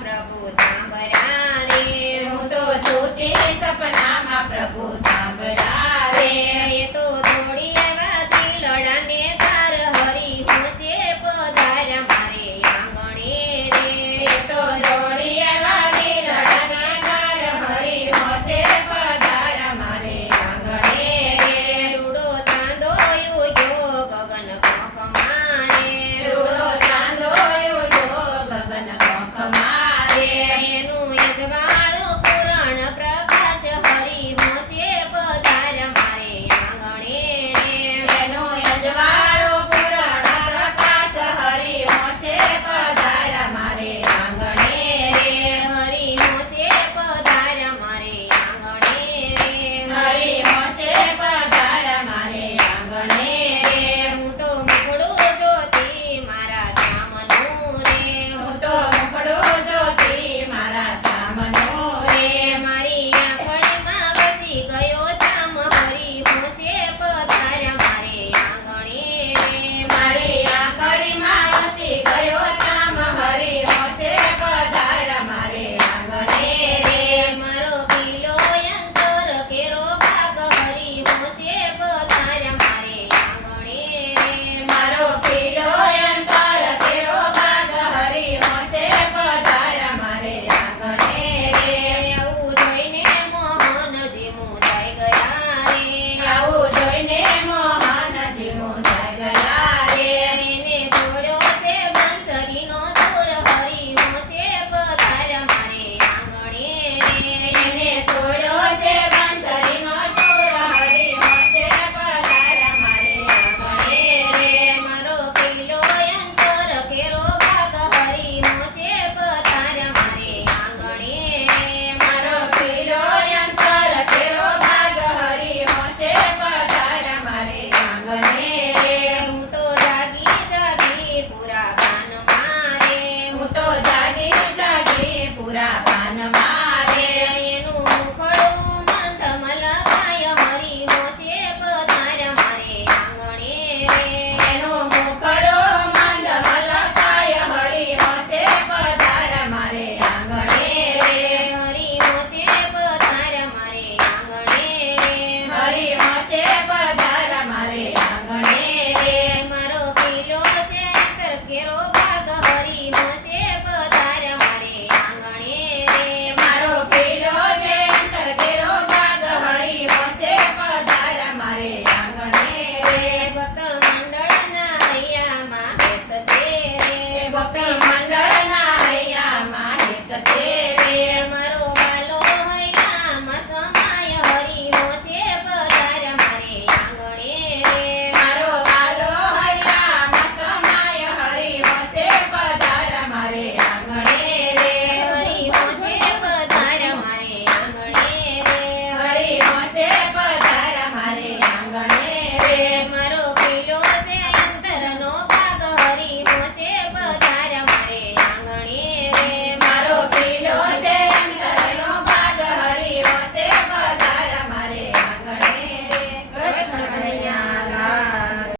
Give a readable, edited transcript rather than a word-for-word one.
પ્રભુ સાંભળ્યા રે હું તો સૂતી સપનામાં પ્રભુ સાંભળ્યા રે એ તો દોડી આવ્યા દિલડાને તાર હરી હોશે પધાર્યા મારે આંગણે રે એ તો દોડી આવ્યા દિલડાને ઘર હરી હોશે પધાર્યા મારે આંગણે રે રૂડો ચાંદો ઉગ્યો ગગન કોખમાં રે રૂડો ચાંદો ઉગ્યો ગગન કોખમાં રે એનું યજવાળ